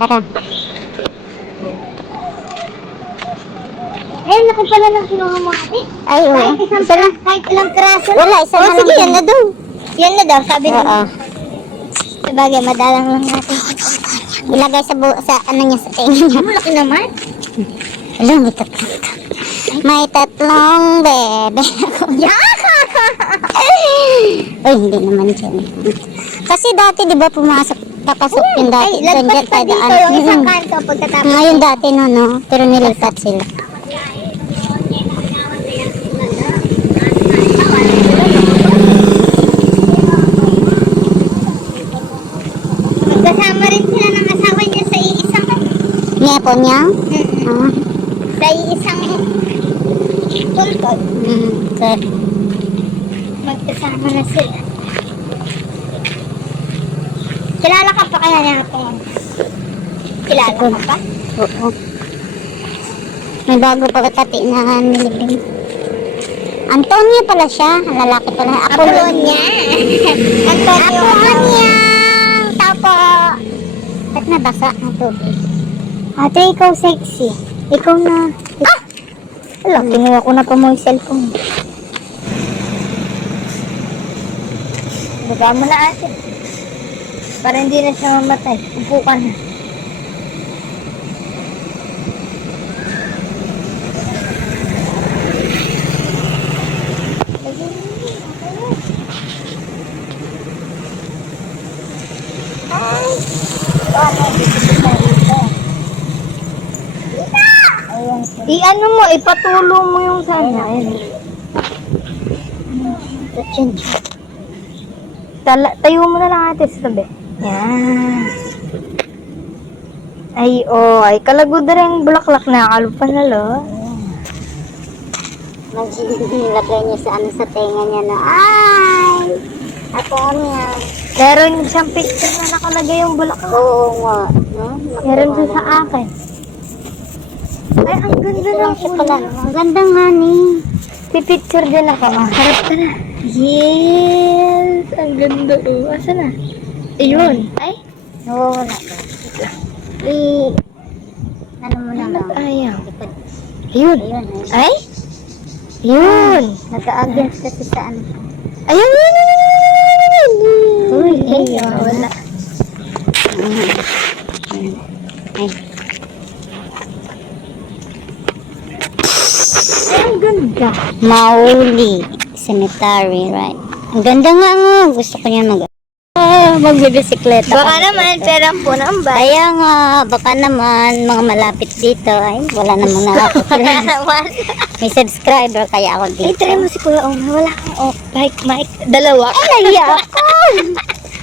Tara. Ayun, laki pala ng kinuha mo ate. Ay, oo. Isa lang. Kahit ilang piraso. Wala, isa na lang. Sige, yan na daw. Yan na daw, sabi Oo. niya. Sabagay, madalang lang natin. Ilagay sa ano niya, sa tenga niya. Malaki naman. Alam, may tatlong bebe ako. Ay, hindi naman dyan. Kasi dati, di ba, papasok yung dati. Ay, lagpas pa dito yung isang kanto pagkatapos. Ngayon dati, no? Pero nilipat sila. Magkasama rin sila ng asawa niya sa iisang Niya po niya? Ah. sa iisang tuntod. Sir. Magkasama na sila. Kilala ka pa kaya niya ako? Kilala ka pa? Oo. May bago pa katati na nilibing. Antonio pala siya. Lalaki pala. Apolonia. Apolonia. Tapo. Ba't nabasa ang tubig? Ate, ikaw sexy. Ikaw na. Ah! Wala, kinuha ko na pa mo yung cellphone. Baba mo na ate. Para hindi na siya mamatay. Upo ka na. I-ano mo, ipatulo mo yung sana. Tayo mo na lang ate sa tabi. Yan. Ay, oh, ay kalagod na rin bulaklak na kalupan na lo. Nilagay niya sa sa tenga niya na, ay! Ako niya. Meron siyang picture na nakalagay yung bulaklak. Oo nga. No? Meron siya sa akin. Ay, ang ganda ng Chocolate. kulay. Ang ganda nga ni. Pipicture din ako. Harap ka na. Yes! Ang ganda. Oh, asa na? Ayun. Ay? Nawawala ka. Ano mo na lang? Ayaw. Ayun. Ayun. Ay? Ayun. Nag-a-against kasi sa ano. Ayun! Uy, ayun. Wala. Ay. Ay, ang ganda. Mauli Cemetery, right? Ang ganda nga nga. Gusto ko yan magbibisikleta. Baka naman, pera po ng bike. Kaya nga, baka naman, mga malapit dito, ay, wala naman na ako. May subscriber kaya ako Ay, dito. try mo si Kuya Oma. Wala kang bike, mic. Dalawa. Ay, nahiya ako.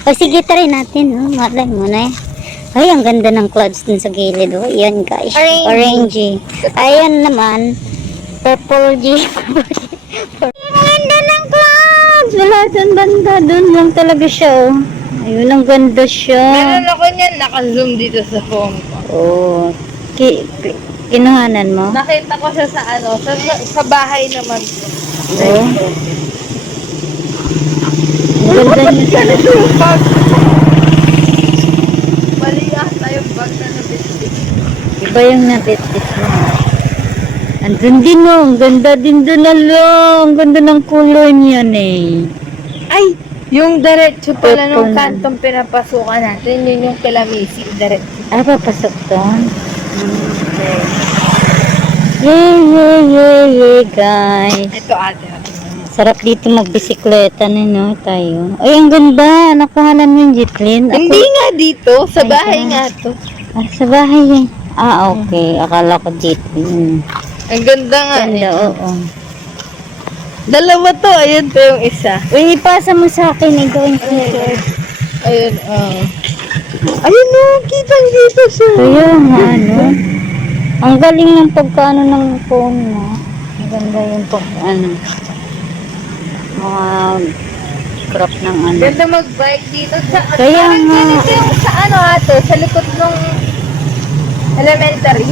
O sige, try natin. Oh. Malay mo na eh. Ay, ang ganda ng clouds dun sa gilid. Oh. Yan guys. Orangey. Ayan naman. Purple G. Ang ganda ng clouds. Wala dun banda. Dun lang talaga siya. Oh. Ayun, ang ganda siya. Meron ako niyan, naka-zoom dito sa phone ko. Oh. Kinuhanan mo? Nakita ko siya sa ano, sa bahay naman. Oh. Ang ganda niya. Ganito yung bag. Mali ata yung bag na nabitbit. Iba yung nabit-bit mo. Andun din oh. Ang ganda din dun Ang ganda ng kulay niyan eh. Ay! Yung diretso pala Purple nung na. kantong pinapasukan natin, yun yung kila Missy, diretso. Ah, papasok doon? Yay, guys. Ito ate. Sarap dito magbisikleta no, tayo. Ay, ang ganda. Nakuhanan mo yung Jitlin. Hindi nga dito, sa Ay, bahay sa- nga to. Ah, sa bahay eh. Ah, okay. Akala ko Jitlin. Ang ganda nga. Ganda, oo. Dalawa to, ayun to yung isa. Uy, ipasa mo sa akin. Ikaw yung Ayun, ayun no, kitang-kita siya. Kaya nga, ano. Ang galing ng pagkaano ng phone mo. Ang ganda yung pagkaano. Mga crop ng ano. Ganda mag-bike dito. Kaya parang nga. ganito yung sa ano ato, sa likod ng elementary.